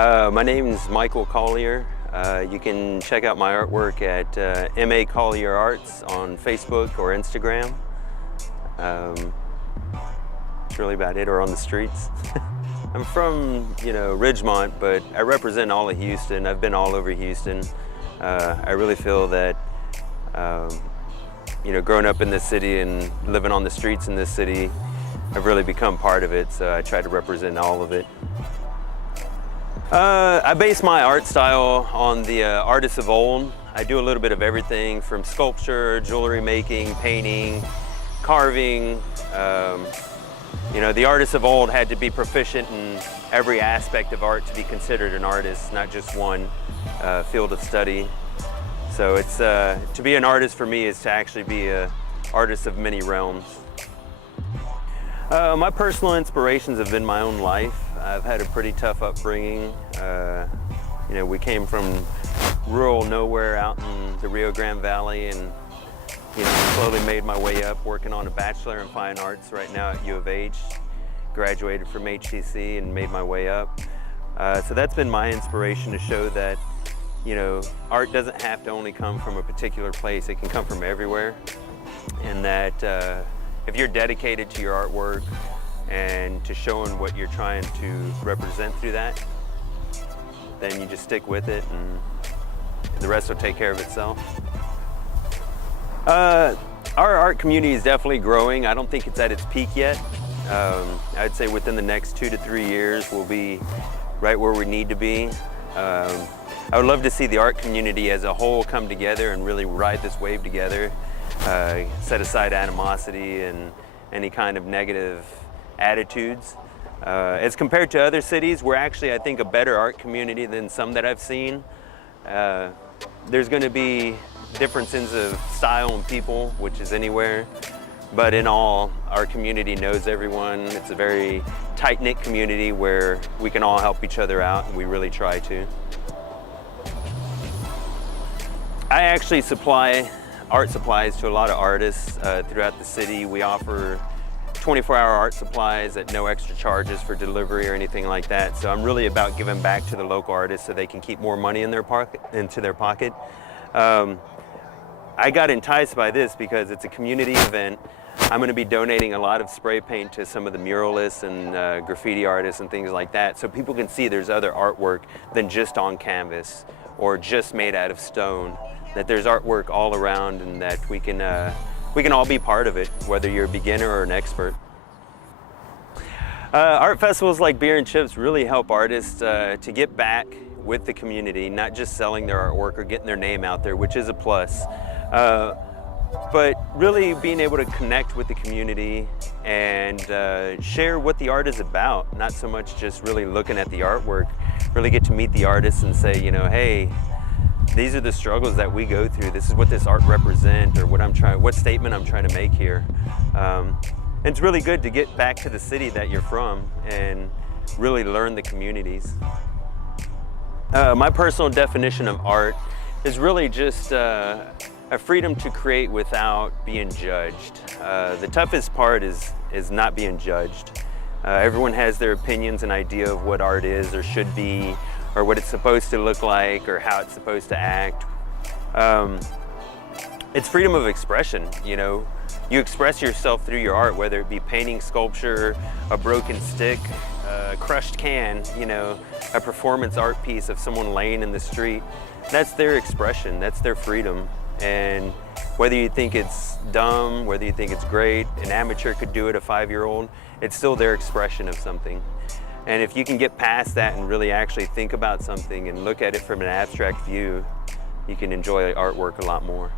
My name is Michael Collier. You can check out my artwork at M.A. Collier Arts on Facebook or Instagram. That's really about it, or on the streets. I'm from, Ridgemont, but I represent all of Houston. I've been all over Houston. I really feel that, growing up in this city and living on the streets in this city, I've really become part of it, so I try to represent all of it. I base my art style on the artists of old. I do a little bit of everything from sculpture, jewelry making, painting, carving. The artists of old had to be proficient in every aspect of art to be considered an artist, not just one field of study. So it's to be an artist for me is to actually be an artist of many realms. My personal inspirations have been my own life. I've had a pretty tough upbringing. We came from rural nowhere out in the Rio Grande Valley, and slowly made my way up, working on a Bachelor in Fine Arts right now at U of H. Graduated from HCC and made my way up. So that's been my inspiration, to show that art doesn't have to only come from a particular place. It can come from everywhere, and that if you're dedicated to your artwork and to showing what you're trying to represent through that, then you just stick with it and the rest will take care of itself. Our art community is definitely growing. I don't think it's at its peak yet. I'd say within the next 2 to 3 years we'll be right where we need to be. I would love to see the art community as a whole come together and really ride this wave together. Set aside animosity and any kind of negative attitudes. As compared to other cities, we're actually, I think, a better art community than some that I've seen. There's going to be differences of style and people, which is anywhere, but in all, our community knows everyone. It's a very tight-knit community where we can all help each other out, and we really try to. I actually supply art supplies to a lot of artists throughout the city. We offer 24-hour art supplies at no extra charges for delivery or anything like that. So I'm really about giving back to the local artists so they can keep more money in their pocket. I got enticed by this because it's a community event. I'm going to be donating a lot of spray paint to some of the muralists and graffiti artists and things like that, so people can see there's other artwork than just on canvas or just made out of stone. That there's artwork all around, and that we can all be part of it, whether you're a beginner or an expert. Art festivals like Beer and Chips really help artists to get back with the community, not just selling their artwork or getting their name out there, which is a plus, but really being able to connect with the community and share what the art is about, not so much just really looking at the artwork, really get to meet the artists and say, hey, these are the struggles that we go through. This is what this art represents, or what statement I'm trying to make here. And it's really good to get back to the city that you're from and really learn the communities. My personal definition of art is really just a freedom to create without being judged. The toughest part is not being judged. Everyone has their opinions and idea of what art is or should be, or what it's supposed to look like, or how it's supposed to act. It's freedom of expression, You express yourself through your art, whether it be painting, sculpture, a broken stick, a crushed can, a performance art piece of someone laying in the street. That's their expression, that's their freedom. And whether you think it's dumb, whether you think it's great, an amateur could do it, a 5-year-old, it's still their expression of something. And if you can get past that and really actually think about something and look at it from an abstract view, you can enjoy artwork a lot more.